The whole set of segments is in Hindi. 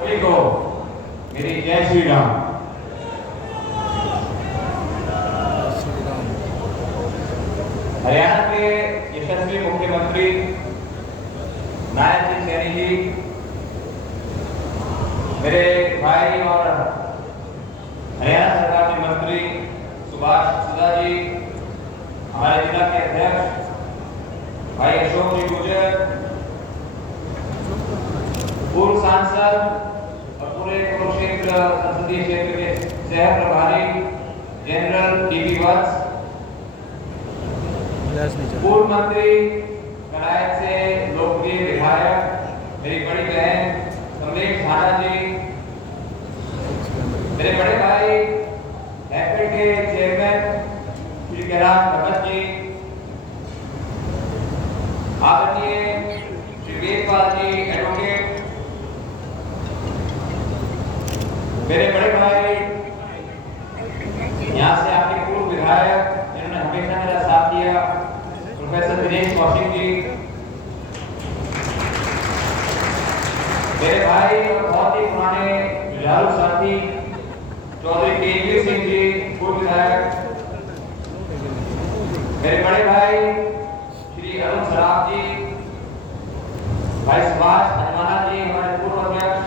सभी को मेरी जय श्री राम। हरियाणा के यशस्वी मुख्यमंत्री नायब सिंह सैनी जी, मेरे भाई और हरियाणा सरकार के मंत्री सुभाष सुधा जी, हमारे जिला के अध्यक्ष भाई अशोक जी गुर्जर, पूर्व सांसद और पूरे कुरुक्षेत्र संसदीय क्षेत्र के सह प्रभारी जनरल टीवी वत्स, पूर्व मंत्री करायत से लोकप्रिय विधायक मेरी बड़ी बहन कमलेश झाला जी, मेरे बड़े भाई हैपेड के चेयरमैन श्री कैलाश भगत जी, आदरणीय श्री वेदपाल जी एडवोकेट, मेरे बड़े भाई यहाँ से आपके पूर्व विधायक जिन्होंने हमेशा मेरा साथ दिया प्रोफेसर दिनेश कौशिक जी, मेरे भाई और बहुत ही पुराने जुझारू साथी चौधरी तेजवीर सिंह जी पूर्व विधायक, मेरे बड़े भाई श्री अरुण सराफ जी, भाई सुभाष हनुमाना जी हमारे पूर्व अध्यक्ष,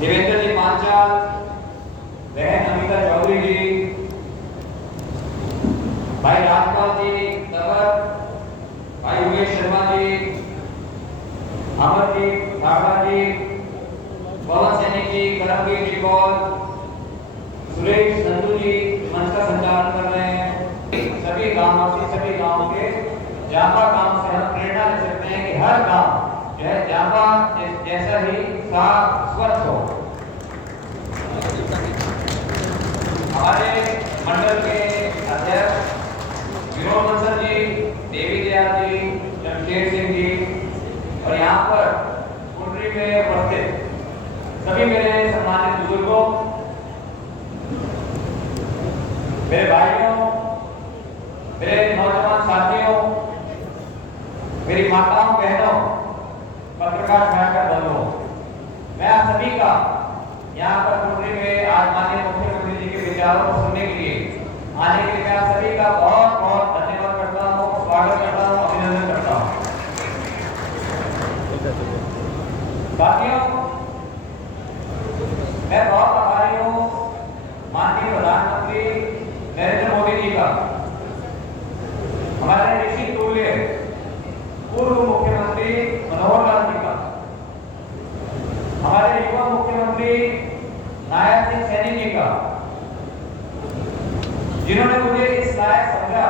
देवेंद्र जी पांचाल, बहन अमिता चौधरी जी, भाई राजपाल जी तबर, भाई उमेश शर्मा जी, अमरजीत ठाकरा जी, पवन सैनी जी, करमवीर जी कौल, सुरेश संधू जी मंच का संचालन कर रहे हैं। सभी गांवों के जांबा गांव से हम प्रेरणा ले सकते हैं कि हर गांव जो है जांबा जैसा ही साफ स्वच्छ हो। हमारे मंडल के अध्यक्ष विनोद बंसल जी, देवी दयाल जी, जमशेद सिंह जी और यहाँ पर कुंडली में उपस्थित सभी मेरे सम्मानित बुजुर्गों, मेरे भाइयों, मेरे नौजवान साथियों, मेरी माताओं बहनों, पत्रकार छात्र बंधुओं, मैं आप सभी का यहाँ पर कुंडली में आज माननीय मुख्यमंत्री जी के विचारों को सुनने के लिए आने के लिए मैं आप सभी का बहुत बहुत धन्यवाद करता हूँ, स्वागत करता हूँ, अभिनंदन करता हूँ। साथियों, मैं बहुत आभारी हूँ माननीय प्रधानमंत्री नरेंद्र मोदी जी का, हमारे ऋषि तुल्य पूर्व मुख्यमंत्री मनोहर लाल जी का, हमारे युवा मुख्यमंत्री नायब सिंह सैनी जी का, जिन्होंने मुझे इस लायक समझा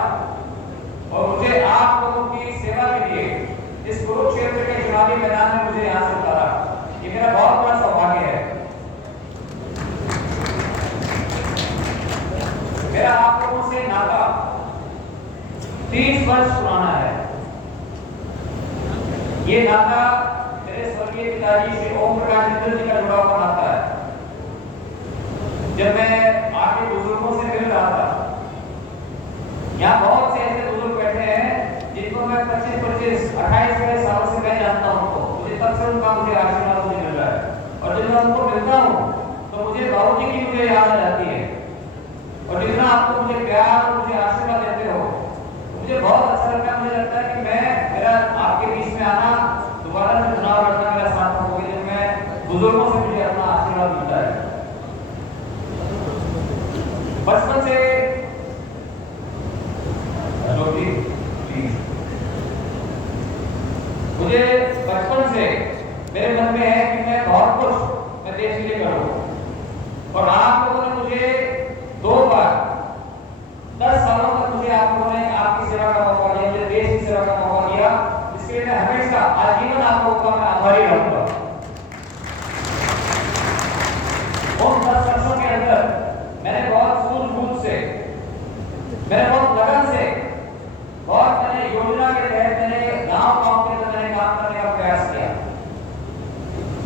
और मुझे आप लोगों की सेवा के लिए इस कुरुक्षेत्र के चुनावी मैदान में मुझे यहाँ से उतारा। ये मेरा बहुत बड़ा सौभाग्य है। मेरा आप लोगों से नाता 30 वर्ष पुराना है। ये नाता मेरे स्वर्गीय पिताजी श्री ओम प्रकाश मित्तल जी का जुड़ा हुआ नाता है। जब मैं आपके बुजुर्गों से मिल रहा था, यहाँ बहुत से ऐसे बुजुर्ग बैठे हैं जिनको मैं 25-28 सालों से मैं जानता हूँ, मुझे तब से उनका मुझे आशीर्वाद मुझे मिल रहा है और जब मैं उनको मिलता हूँ तो मुझे बाबूजी की मुझे याद आ जाती है और जितना आपको मुझे प्यार और मुझे आशीर्वाद देते हो मुझे बहुत अच्छा लगता है। मुझे लगता है कि मेरा आपके बीच में आना, दोबारा से चुनाव लड़ना मेरा सार्थक हो गया जब मैं बुजुर्गों से मुझे अपना आशीर्वाद मिलता है। बचपन से मुझे बचपन से मेरे मन में है कि मैं बहुत कुछ मैं देश के लिए करूं और आप लोगों ने मुझे 2 बार 10 सालों तक मुझे आप लोगों ने आपकी सेवा का मौका दिया, मुझे देश की सेवा का मौका दिया, इसके लिए मैं हमेशा आजीवन आप लोगों का मैं आभारी रहूंगा। उन 10 वर्षों के अंदर मैंने बहुत सूझबूझ से, मैंने बहुत लगन से, बहुत मैंने योजना के तहत मैंने गांव के अंदर मैंने काम करने का प्रयास किया।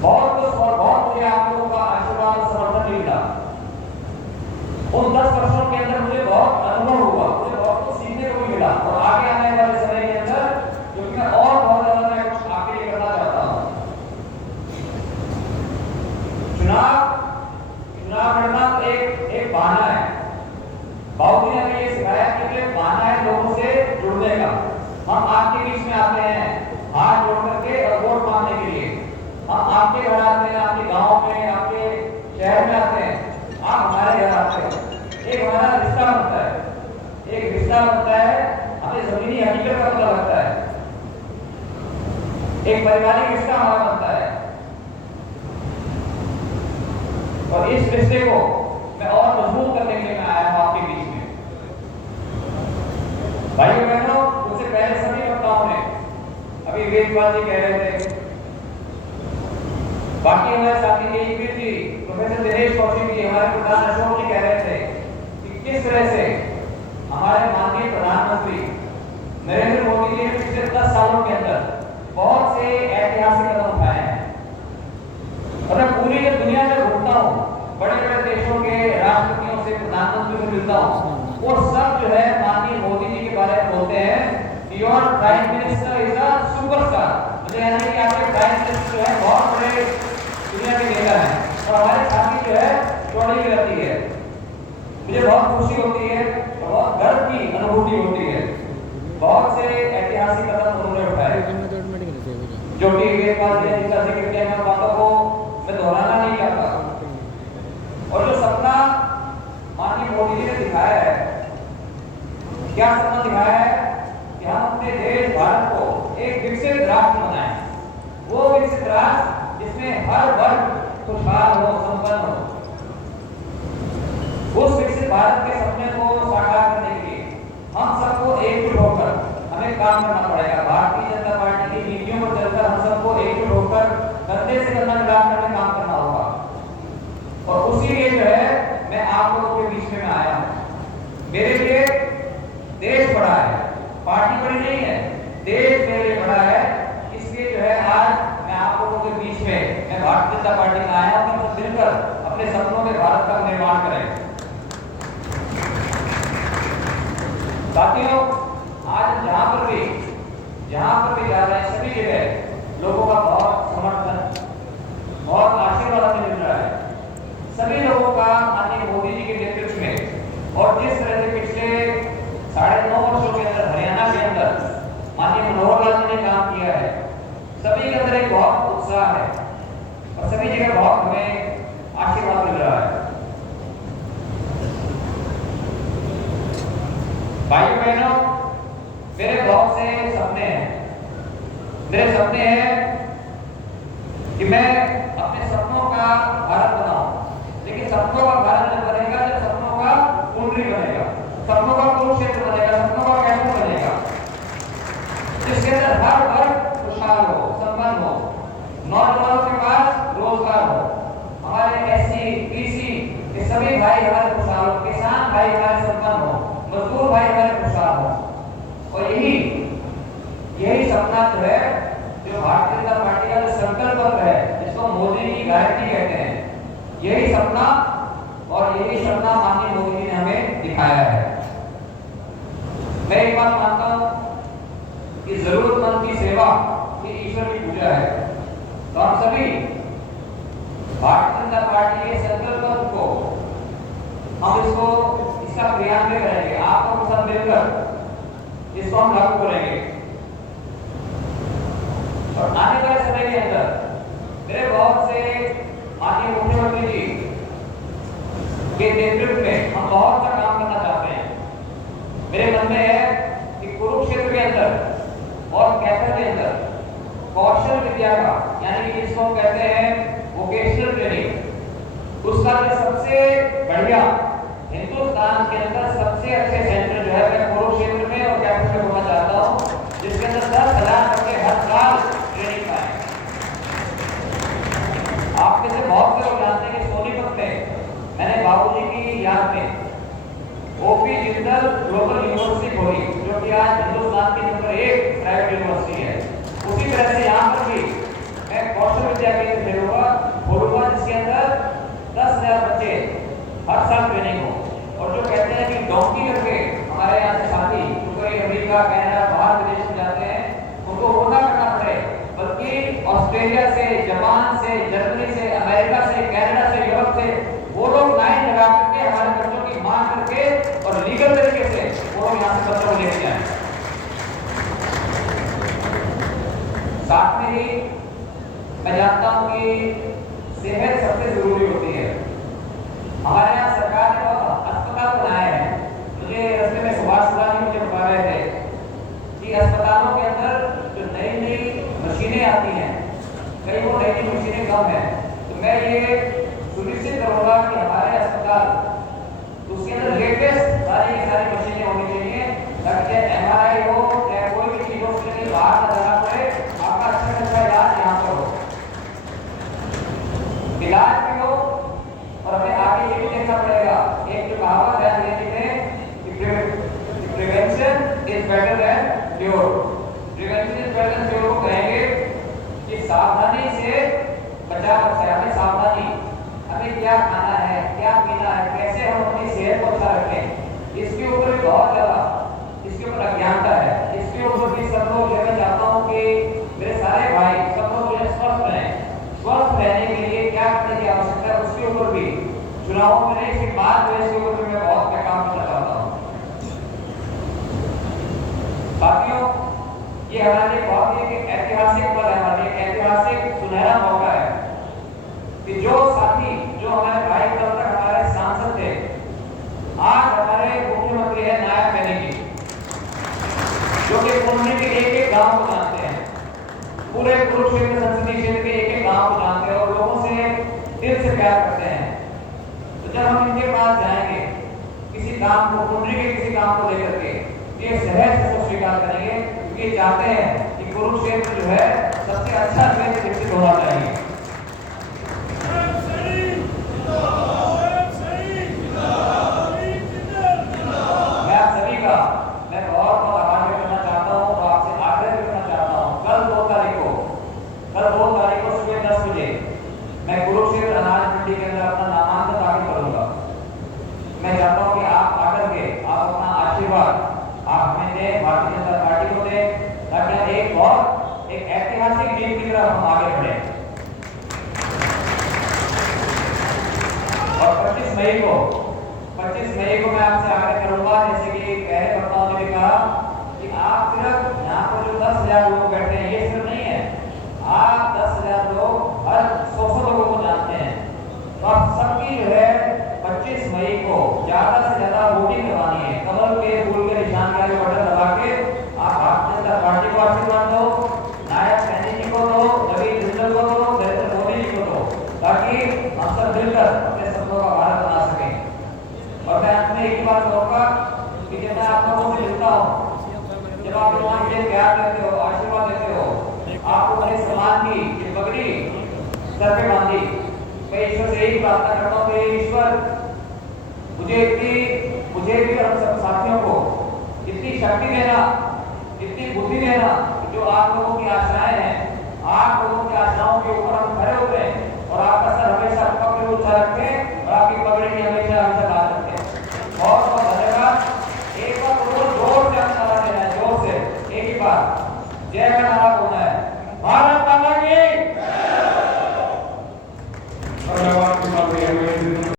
बहुत कुछ और बहुत मुझे आप लोगों का आशीर्वाद समर्थन मिला। उन 10 वर्षों के अंदर मुझे बहुत अनुभव हुआ, मुझे बहुत कुछ सीखने को भी मिला और आगे आने वाले समय के अंदर क्योंकि मैं और बहुत ज्यादा मैं कुछ आपके लिए करना चाहता हूँ। में आते हैं हाथ जोड़ करके और वोट मांगने के लिए। हम आपके घर आते हैं, आपके गांव में, आपके शहर में आते हैं, आप हमारे घर आते हैं। एक हमारा रिश्ता बनता है, एक रिश्ता बनता है, हमें जमीनी हकीकत का पता लगता है, एक पारिवारिक रिश्ता हमारा बनता है। और इस रिश्ते को मैं और मजबूत करने के लिए मैं आया हूं आपके बीच में। भाइयों बहनों, मुझसे पहले सभी वक्ताओं ने, अभी वेदपाल जी कह रहे थे, बाकी हमारे साथी एपीर जी, प्रोफेसर दिनेश कौशिक जी, हमारे प्रधान अशोक जी कह रहे थे कि किस तरह से हमारे माननीय प्रधानमंत्री नरेंद्र मोदी जी ने पिछले 10 सालों के अंदर बहुत से ऐतिहासिक कदम उठाए हैं। और मैं पूरी दुनिया में घूमता हूँ, बड़े बड़े देशों के राष्ट्रपतियों से, प्रधानमंत्री से मिलता हूँ, वो सब जो है माननीय मोदी जी के बारे में बोलते हैं your prime minister is a superstar. मुझे यानी कि आपके प्राइम मिनिस्टर जो है बहुत बड़े दुनिया के नेता हैं और हमारे साथी जो है चौड़ी भी रहती है। मुझे बहुत खुशी होती है और बहुत गर्व की अनुभूति होती है। बहुत से ऐतिहासिक कदम उन्होंने उठाए जो कि वेदपाल जी ने जिसका जिक्र किया, मैं बातों को मैं दोहराना नहीं चाहता। और जो सपना माननीय मोदी जी ने दिखाया है, क्या सपना दिखाया है कि हम अपने देश भारत को एक विकसित राष्ट्र बनाएं, वो विकसित राष्ट्र जिसमें हर वर्ग खुशहाल हो, संपन्न हो। उस विकसित भारत के सपने को साकार करने के लिए हम सबको एकजुट होकर हमें काम करना पड़ेगा। भारतीय जनता पार्टी की नीतियों पर चलकर हम सबको एकजुट होकर कंधे से कंधा मिलाकर हमें काम करना होगा। और उसी लिए जो है मैं आप लोगों के बीच में आया हूं। मेरे लिए देश बड़ा है, पार्टी बड़ी नहीं है, देश मेरे लिए बड़ा है। इसलिए जो है आज मैं आप लोगों के बीच में मैं भारतीय जनता पार्टी में आया हूं कि मिलकर अपने सपनों में भारत का निर्माण करें। साथियों, आज जहां पर भी जा रहे हैं, सभी जगह लोगों का बहुत समर्थन, बहुत आशीर्वाद हमें मिल रहा है। सभी लोगों का माननीय मोदी जी के नेतृत्व में और जिस तरह से पिछले 9.5 वर्षों के अंदर हरियाणा के अंदर माननीय मनोहर लाल जी ने काम किया है, सभी के अंदर एक बहुत उत्साह है और सभी जगह बहुत हमें आशीर्वाद मिल रहा है। भाइयों बहनों, मेरे बहुत से सपने हैं। मेरे सपने हैं कि मैं अपने सपनों का भारत बनाऊं, लेकिन सपनों का भारत नहीं बनेगा जब सपनों का कुंडली बनेगा, सपनों का कुरुक्षेत्र बनेगा, सपनों का कैंपस बनेगा, जिसके अंदर हर वर्ग खुशहाल हो, संपन्न हो, नौजवानों के पास रोजगार हो, हमारे एससी, बीसी के सभी भाई हमारे खुशहाल हो, किसान भाई हमारे संपन्न हो, मजदूर भाई हमारे खुशहाल हो। और यही सपना जो है, जो भारतीय जनता पार्टी का जो संकल्प पत्र है, जिसको मोदी की गारंटी कहते हैं, यही सपना माननीय मोदी जी ने हमें दिखाया है। मैं एक बात मानता हूं कि जरूरतमंद की सेवा ये ईश्वर की पूजा है। तो हम सभी भारतीय जनता पार्टी के संकल्प पत्र को हम इसका क्रियान्वयन करेंगे, आप लोगों के साथ मिलकर इसको हम लागू करेंगे। और आने वाले समय के अंदर मेरे बहुत से माननीय मुख्यमंत्री जी के नेतृत्व में हम बहुत सा काम करना चाहते हैं। मेरे मन में है कि कुरुक्षेत्र के अंदर और कैथल के अंदर कौशल विद्या का, यानी कि जिसको कहते हैं वोकेशनल ट्रेनिंग, उसका जो सबसे बढ़िया हिंदुस्तान के अंदर सबसे अच्छे सेंटर जो है मैं कुरुक्षेत्र में और कैथल में होना चाहता हूँ, जिसके अंदर 10,000 बच्चे हर साल ट्रेनिंग पाए। आप में से बहुत से लोग जानते हैं कि सोनीपत में मैंने बाबूजी की याद में ओपी जिंदल ग्लोबल यूनिवर्सिटी खोली, जो कि आज हिंदुस्तान की नंबर 1 प्राइवेट यूनिवर्सिटी है। उसी तरह से यहाँ पर भी मैं कौशल विद्या केंद्र खोलूंगा, जिसके अंदर 10,000 बच्चे हर साल ट्रेनिंग हो। और जो कहते हैं कि डोंकी करके हमारे यहाँ से साथी जो कई अमेरिका, कनाडा, बाहर विदेश में जाते हैं, उनको वो ना करना पड़े, बल्कि ऑस्ट्रेलिया से, जापान से, जर्मनी से, अमेरिका से, कनाडा से, यूरोप से वो लोग लाइन लगा करके हमारे बच्चों की मांग करके और लीगल तरीके से वो लोग यहाँ से बच्चों को लेके जाए। ही मैं जानता हूँ कि सेहत सबसे जरूरी होती है। हमारे यहाँ सरकार ने बहुत अस्पताल बनाए हैं। मुझे रास्ते में सुभाष जी मुझे बता रहे थे कि अस्पतालों के अंदर जो नई नई मशीनें आती हैं, कई वो नई नई मशीनें कम हैं, तो मैं ये सुनिश्चित करूँगा कि हमारे अस्पताल उसके अंदर लेटेस्ट सारी की सारी मशीनें होनी चाहिए, ताकि MRI हो या कोई भी चीज हो उसके लिए बाहर न जाना पड़े, आपका अच्छा से अच्छा इलाज यहाँ पर हो, इलाज भी हो। और हमें आगे ये भी देखना पड़ेगा, एक जो कहावत है अंग्रेजी में कि prevention is better than cure. Prevention is better than cure को कहेंगे कि सावधानी से बचाव है। हमें सावधानी, हमें क्या खाना है, क्या पीना है, कैसे हम अपनी सेहत को अच्छा रखें, इसके ऊपर भी बहुत ज्यादा इसके ऊपर अज्ञानता है। इसके ऊपर भी सब लोग, मैं चाहता हूँ कि मेरे सारे भाई सब लोग जो स्वस्थ रहें, स्वस्थ रहने के लिए क्या करने की आवश्यकता है उसके ऊपर भी चुनावों में नहीं, इसके बाद जो इसके ऊपर भी मैं बहुत काम करना चाहता हूँ। साथियों, ये हमारे लिए बहुत ही ऐतिहासिक पल है, हमारे लिए ऐतिहासिक सुनहरा मौका है कि जो साथी, जो हमारे भाई कल तक हमारे सांसद थे, आज हमारे मुख्यमंत्री है नायब सैनिक, जो कि पुणे के एक गांव को जानते हैं, पूरे कुरुक्षेत्र संसदीय क्षेत्र के एक गांव को जानते हैं और लोगों से दिल से प्यार करते हैं। तो जब हम इनके पास जाएंगे किसी काम को, पुणे के किसी काम को लेकर के, ये सहज से स्वीकार करेंगे, क्योंकि ये चाहते हैं कि कुरुक्षेत्र जो है सबसे अच्छा क्षेत्र विकसित होना चाहिए। मैं बहुत बहुत आभार व्यक्त करना चाहता हूँ और आपसे आग्रह करना चाहता हूँ, कल 2 तारीख को सुबह 10 बजे मैं कुरुक्षेत्र अनाज मंडी के अंदर अपना नामांकन दाखिल करूंगा। मैं चाहता हूँ कि आप आकर के आप अपना आशीर्वाद आप हमें दें, भारतीय जनता पार्टी को दें, ताकि एक ऐतिहासिक जीत की तरफ हम आगे बढ़े। और 25 मई को मैं आपसे आग्रह करूंगा, जैसे कि पहले वक्ताओं ने भी कहा कि आप सिर्फ यहाँ पर जो 10,000 लोग बैठे हैं, ये सिर्फ नहीं है, आप 10,000 लोग हर 100 लोगों को जानते हैं। तो आप सबकी जो है 25 मई को ज्यादा से ज्यादा वोटिंग करवानी है। कमल के फूल के निशान के आगे बटन दबा के आप भारतीय जनता पार्टी को आशीर्वाद दो, नायब सैनी जी को दो, रवि जिंदल को दो, नरेंद्र मोदी जी को दो, ताकि हम सब मिलकर अपने सपनों का भारत बना सकें। और मैं अंत में एक बात कहूँगा कि जब मैं आप लोगों से मिलता हूँ, जब आप लोग मुझे प्यार देते हो, आशीर्वाद देते हो, आपको मेरे सम्मान की पगड़ी सर पे बांधी, मैं ईश्वर से यही प्रार्थना करता हूँ कि ईश्वर मुझे भी हम सब साथियों को इतनी शक्ति देना, इतनी बुद्धि देना, जो आप लोगों की आशाएं हैं, आप लोगों की आशाओं के ऊपर हम खड़े उतरे और आपका सर हमेशा पकड़ ऊंचा रखें और आपकी पगड़ी की हमेशा